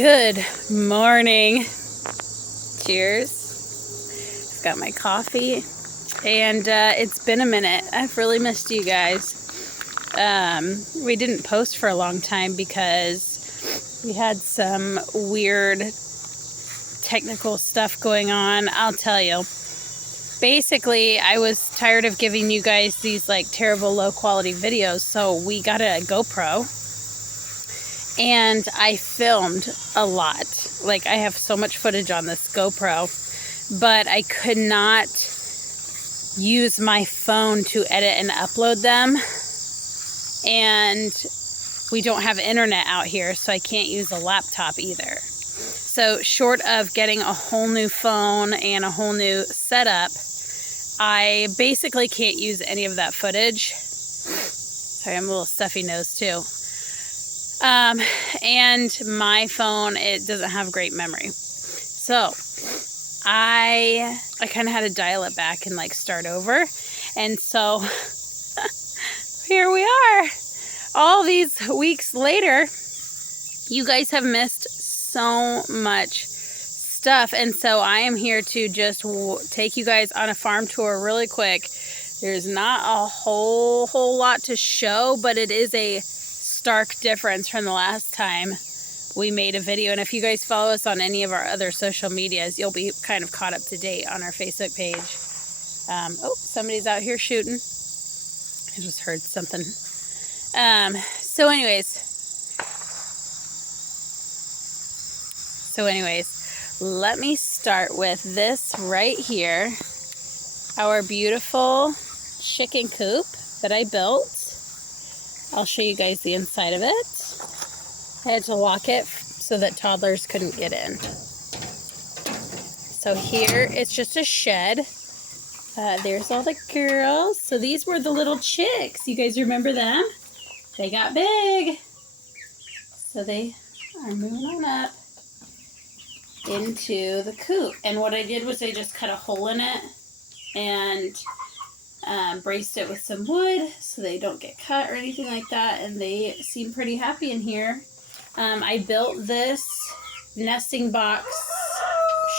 Good morning. Cheers. I've got my coffee, and it's been a minute. I've really missed you guys. We didn't post for a long time because we had some weird technical stuff going on. I'll tell you. Basically, I was tired of giving you guys these like terrible low quality videos, so we got a GoPro. And I filmed a lot. Like, I have so much footage on this GoPro, but I could not use my phone to edit and upload them. And we don't have internet out here, so I can't use a laptop either. So short of getting a whole new phone and a whole new setup, I basically can't use any of that footage. Sorry, I'm a little stuffy nose too. And my phone, it doesn't have great memory. So I kind of had to dial it back and like start over. And so here we are. All these weeks later, you guys have missed so much stuff. And so I am here to just take you guys on a farm tour really quick. There's not a whole lot to show, but it is a stark difference from the last time we made a video. And if you guys follow us on any of our other social medias, you'll be kind of caught up to date on our Facebook page. Oh, somebody's out here shooting. I just heard something. So anyways, let me start with this right here. Our beautiful chicken coop that I built. I'll show you guys the inside of it. I had to lock it so that toddlers couldn't get in. So here it's just a shed. There's all the girls. So these were the little chicks. You guys remember them? They got big. So they are moving on up into the coop. And what I did was I just cut a hole in it and braced it with some wood so they don't get cut or anything like that, and they seem pretty happy in here. I built this nesting box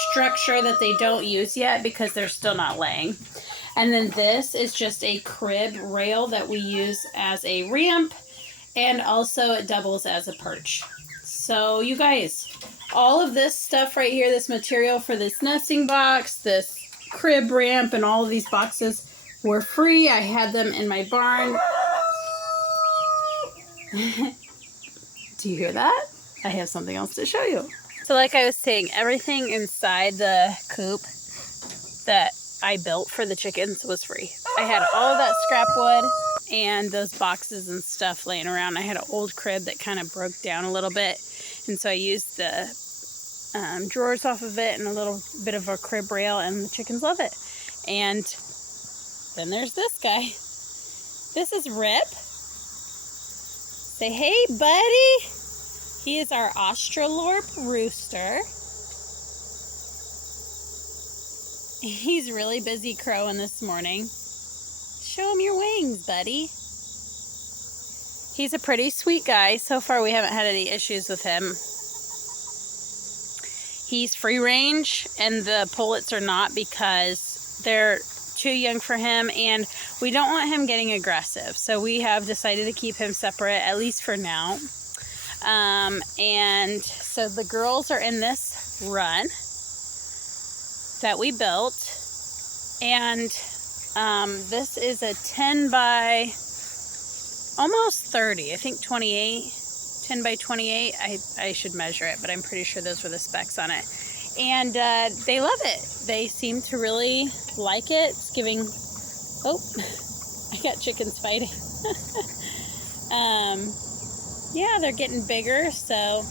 structure that they don't use yet because they're still not laying. And then this is just a crib rail that we use as a ramp, and also it doubles as a perch. So you guys, all of this stuff right here, this material for this nesting box, this crib ramp, and all of these boxes were free. I had them in my barn. Do you hear that? I have something else to show you. So like I was saying, everything inside the coop that I built for the chickens was free. I had all of that scrap wood and those boxes and stuff laying around. I had an old crib that kind of broke down a little bit, and so I used the drawers off of it and a little bit of a crib rail, and the chickens love it. And then there's this guy. This is Rip. Say hey, buddy. He is our Australorp rooster. He's really busy crowing this morning. Show him your wings, buddy. He's a pretty sweet guy. So far we haven't had any issues with him. He's free range, and the pullets are not because they're too young for him, and we don't want him getting aggressive, so we have decided to keep him separate, at least for now. And so the girls are in this run that we built, and this is a 10 by almost 30, I think 28, 10 by 28. I should measure it, but I'm pretty sure those were the specs on it. And they love it. They seem to really like it. It's giving... Oh, I got chickens fighting. Yeah, they're getting bigger, so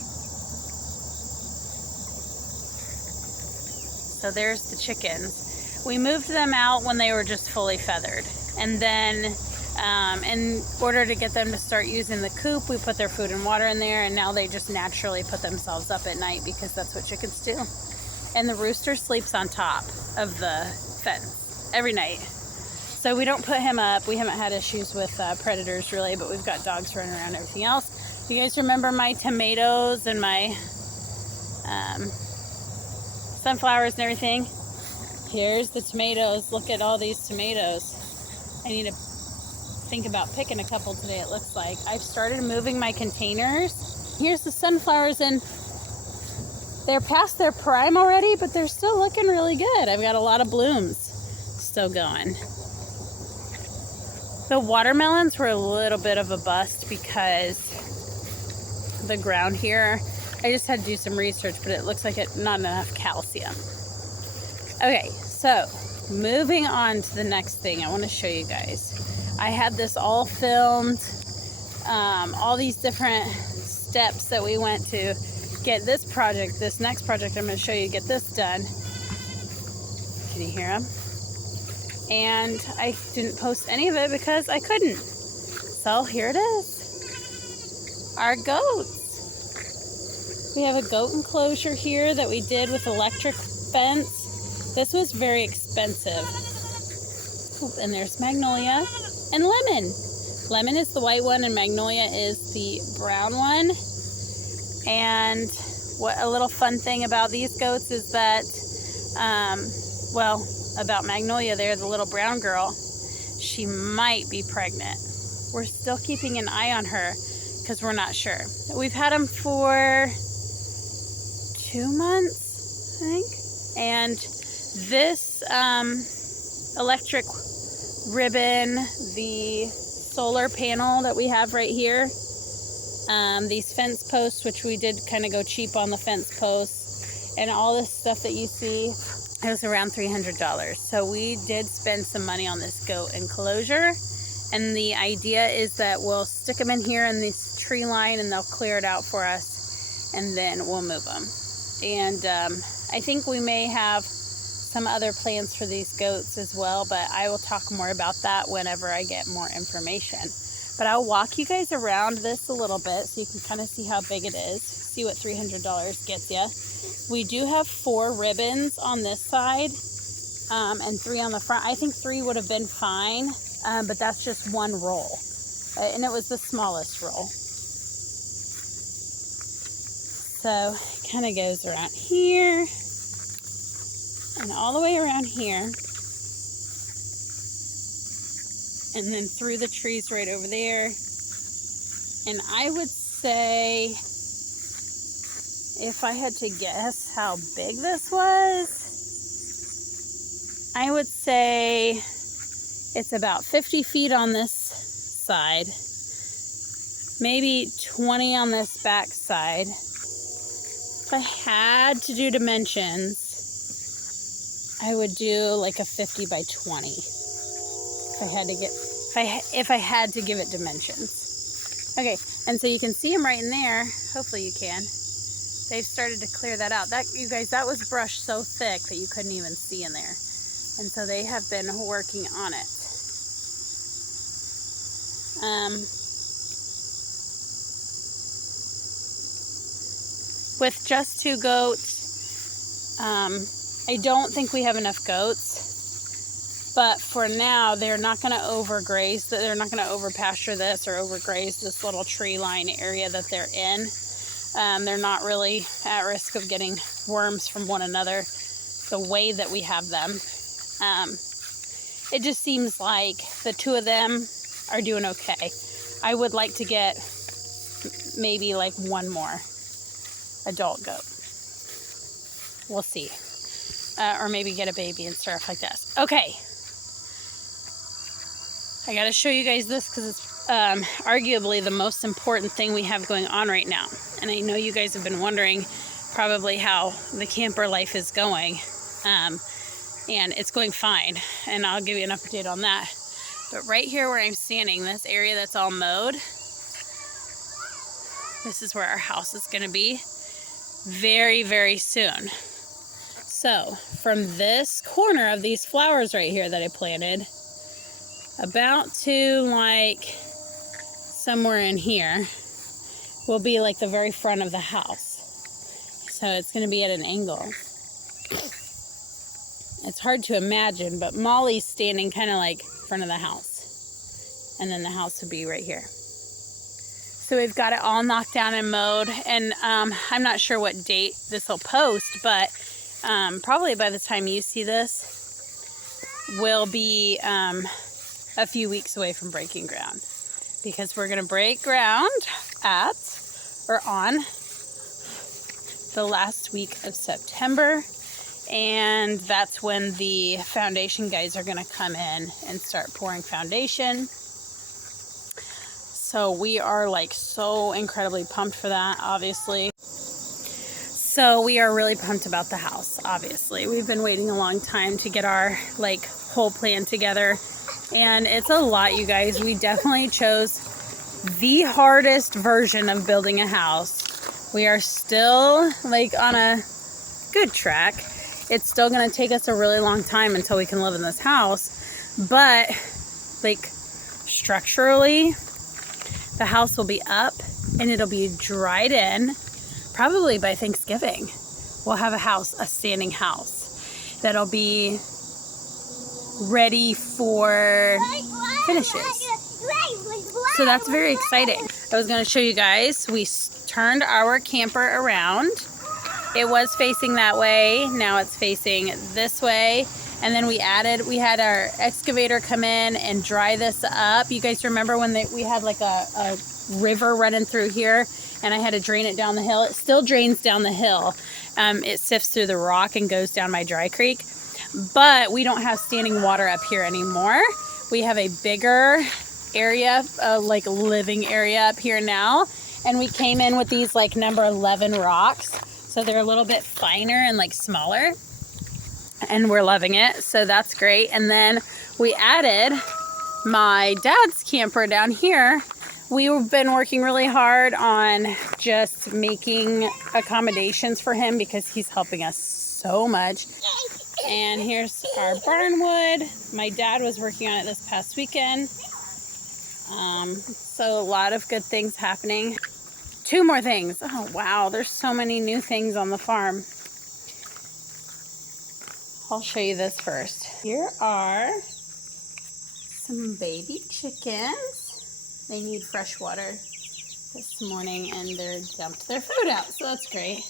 there's the chickens. We moved them out when they were just fully feathered. And then in order to get them to start using the coop, we put their food and water in there, and now they just naturally put themselves up at night because that's what chickens do. And the rooster sleeps on top of the fence every night. So we don't put him up. We haven't had issues with predators really, but we've got dogs running around and everything else. Do you guys remember my tomatoes and my sunflowers and everything. Here's the tomatoes. Look at all these tomatoes. I need to think about picking a couple today, it looks like. I've started moving my containers. Here's the sunflowers, and they're past their prime already, but they're still looking really good. I've got a lot of blooms still going. The watermelons were a little bit of a bust because the ground here, I just had to do some research, but it looks like not enough calcium. Okay, so moving on to the next thing I want to show you guys. I had this all filmed, all these different steps that we went to get this project, this next project I'm going to show you, get this done. Can you hear them? And I didn't post any of it because I couldn't. So here it is. Our goats. We have a goat enclosure here that we did with electric fence. This was very expensive. Oop, and there's Magnolia and Lemon. Lemon is the white one and Magnolia is the brown one. And what a little fun thing about these goats is that, about Magnolia there, the little brown girl, she might be pregnant. We're still keeping an eye on her because we're not sure. We've had them for 2 months, I think. And this electric ribbon, the solar panel that we have right here, these fence posts, which we did kind of go cheap on the fence posts, and all this stuff that you see, it was around $300. So we did spend some money on this goat enclosure, and the idea is that we'll stick them in here in this tree line and they'll clear it out for us, and then we'll move them. And I think we may have some other plans for these goats as well, but I will talk more about that whenever I get more information. But I'll walk you guys around this a little bit so you can kind of see how big it is, see what $300 gets you. We do have 4 ribbons on this side and 3 on the front. I think 3 would have been fine, but that's just one roll. And it was the smallest roll. So it kind of goes around here and all the way around here. And then through the trees right over there. And I would say, if I had to guess how big this was, I would say it's about 50 feet on this side, maybe 20 on this back side. If I had to do dimensions, I would do like a 50 by 20. If I had to give it dimensions. Okay, and so you can see them right in there. Hopefully you can. They've started to clear that out. You guys, that was brushed so thick that you couldn't even see in there. And so they have been working on it. With just 2 goats, I don't think we have enough goats. But for now, they're not going to overgraze. They're not going to overpasture this or overgraze this little tree line area that they're in. They're not really at risk of getting worms from one another the way that we have them. It just seems like the 2 of them are doing okay. I would like to get maybe like 1 more adult goat. We'll see. Or maybe get a baby and stuff like this. Okay. I got to show you guys this because it's arguably the most important thing we have going on right now. And I know you guys have been wondering probably how the camper life is going. And it's going fine. And I'll give you an update on that. But right here where I'm standing, this area that's all mowed, this is where our house is going to be very, very soon. So from this corner of these flowers right here that I planted, about to like somewhere in here will be like the very front of the house. So it's going to be at an angle. It's hard to imagine, but Molly's standing kind of like front of the house. And then the house would be right here. So we've got it all knocked down and mowed, and I'm not sure what date this will post, but probably by the time you see this, we'll be a few weeks away from breaking ground, because we're going to break ground on the last week of September, and that's when the foundation guys are going to come in and start pouring foundation. So we are like so incredibly pumped for that, obviously. So we are really pumped about the house, obviously. We've been waiting a long time to get our like whole plan together, and it's a lot, you guys. We definitely chose the hardest version of building a house. We are still like on a good track. It's still going to take us a really long time until we can live in this house, but like structurally, the house will be up and it'll be dried in probably by Thanksgiving. We'll have a standing house that'll be ready for finishes. So that's very exciting. I was going to show you guys, we turned our camper around. It was facing that way. Now it's facing this way. And then we had our excavator come in and dry this up. You guys remember when we had like a river running through here, and I had to drain it down the hill? It still drains down the hill. It sifts through the rock and goes down my dry creek. But we don't have standing water up here anymore. We have a bigger area, like living area up here now. And we came in with these like number 11 rocks. So they're a little bit finer and like smaller. And we're loving it, so that's great. And then we added my dad's camper down here. We've been working really hard on just making accommodations for him because he's helping us so much. And here's our barnwood. My dad was working on it this past weekend. So a lot of good things happening. 2 more things. Oh wow, there's so many new things on the farm. I'll show you this first. Here are some baby chickens. They need fresh water this morning and they're dumped their food out, so that's great.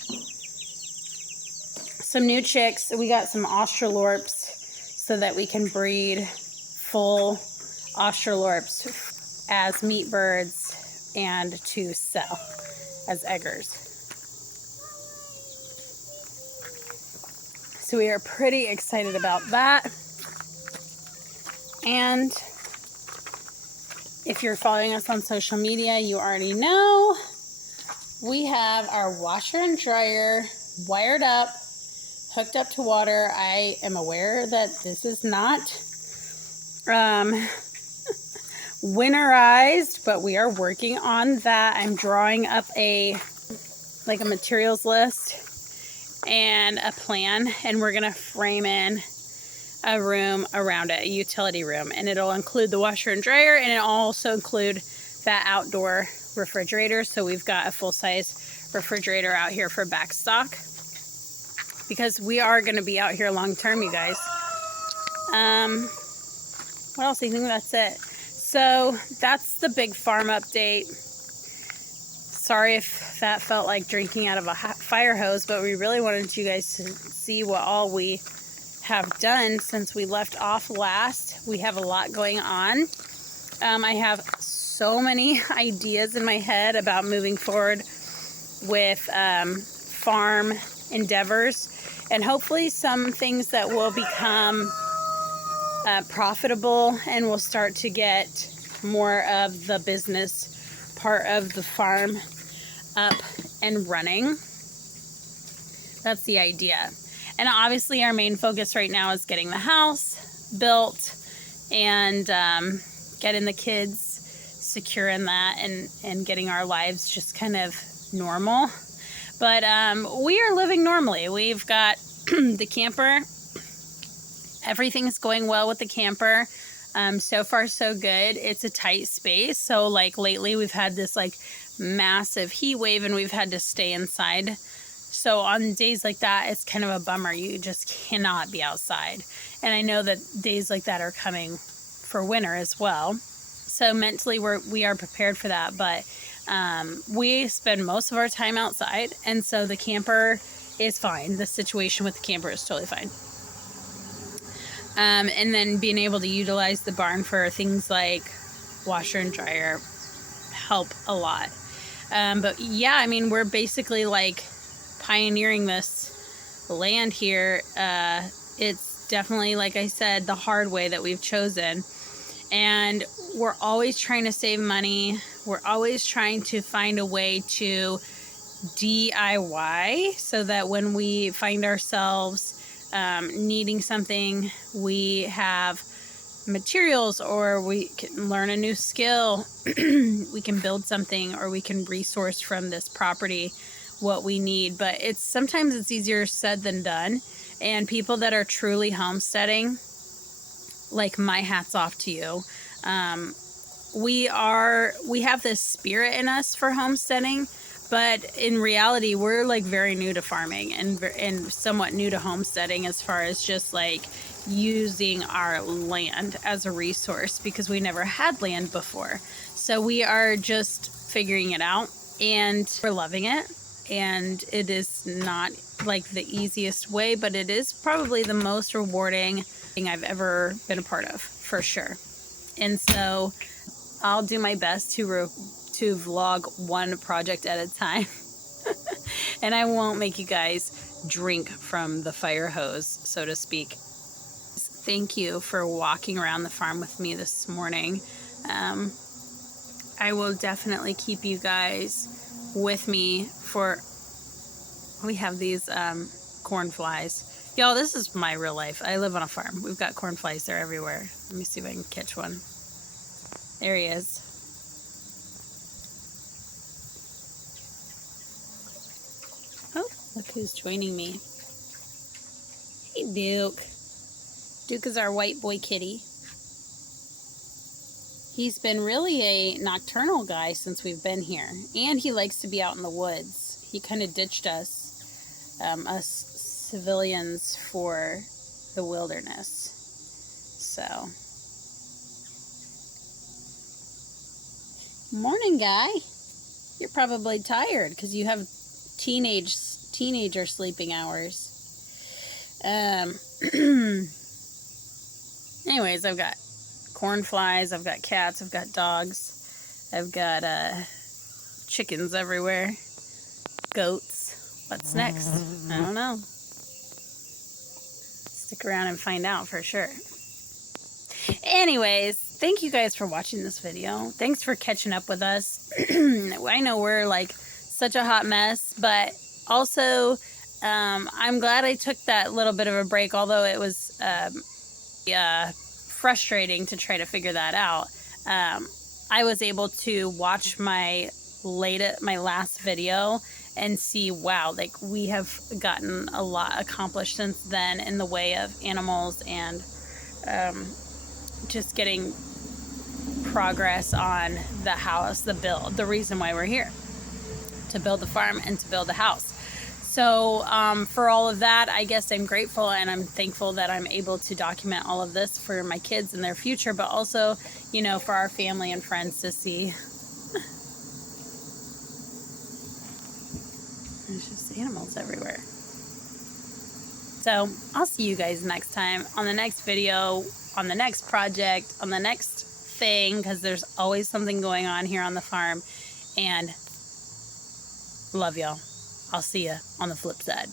Some new chicks. We got some Australorps so that we can breed full Australorps as meat birds and to sell as eggers. So we are pretty excited about that. And if you're following us on social media, you already know we have our washer and dryer wired up, hooked up to water. I am aware that this is not winterized, but we are working on that. I'm drawing up a materials list and a plan, and we're gonna frame in a room around it, a utility room, and it'll include the washer and dryer, and it'll also include that outdoor refrigerator. So we've got a full-size refrigerator out here for back stock because we are going to be out here long term, you guys. What else? I think that's it. So that's the big farm update. Sorry if that felt like drinking out of a fire hose, but we really wanted you guys to see what all we have done since we left off last. We have a lot going on. I have so many ideas in my head about moving forward with farm endeavors, and hopefully some things that will become profitable, and we'll start to get more of the business part of the farm up and running. That's the idea. And obviously our main focus right now is getting the house built and getting the kids secure in that, and getting our lives just kind of normal. But we are living normally. We've got the camper. Everything's going well with the camper. So far so good. It's a tight space. So like lately we've had this like massive heat wave and we've had to stay inside. So on days like that, it's kind of a bummer. You just cannot be outside. And I know that days like that are coming for winter as well. So mentally we are prepared for that. But We spend most of our time outside, and so the camper is fine. The situation with the camper is totally fine. And then being able to utilize the barn for things like washer and dryer help a lot. But yeah, I mean, we're basically like pioneering this land here. It's definitely, like I said, the hard way that we've chosen. And we're always trying to save money. We're always trying to find a way to DIY so that when we find ourselves needing something, we have materials, or we can learn a new skill, we can build something, or we can resource from this property what we need. But sometimes it's easier said than done. And people that are truly homesteading, like, my hat's off to you. We have this spirit in us for homesteading, but in reality, we're like very new to farming and somewhat new to homesteading, as far as just like using our land as a resource, because we never had land before. So we are just figuring it out, and we're loving it. And it is not like the easiest way, but it is probably the most rewarding thing I've ever been a part of, for sure. And so I'll do my best to vlog one project at a time. And I won't make you guys drink from the fire hose, so to speak. Thank you for walking around the farm with me this morning. I will definitely keep you guys with me we have these corn flies. Y'all, this is my real life. I live on a farm. We've got corn flies. They're everywhere. Let me see if I can catch one. There he is. Oh, look who's joining me. Hey, Duke. Duke is our white boy kitty. He's been really a nocturnal guy since we've been here. And he likes to be out in the woods. He kind of ditched us civilians, for the wilderness. So, morning, guy. You're probably tired because you have teenager sleeping hours. Anyways, I've got corn flies, I've got cats, I've got dogs, I've got chickens everywhere, goats. What's next? I don't know. Stick around and find out for sure. Anyways, thank you guys for watching this video. Thanks for catching up with us. I know we're like such a hot mess, but also I'm glad I took that little bit of a break, although it was frustrating to try to figure that out. I was able to watch my last video and see, wow, like, we have gotten a lot accomplished since then in the way of animals and just getting progress on the house, the reason why we're here, to build the farm and to build the house. So for all of that, I guess I'm grateful and I'm thankful that I'm able to document all of this for my kids and their future, but also, you know, for our family and friends to see. There's just animals everywhere. So I'll see you guys next time on the next video, on the next project, on the next thing, because there's always something going on here on the farm. And love y'all. I'll see you on the flip side.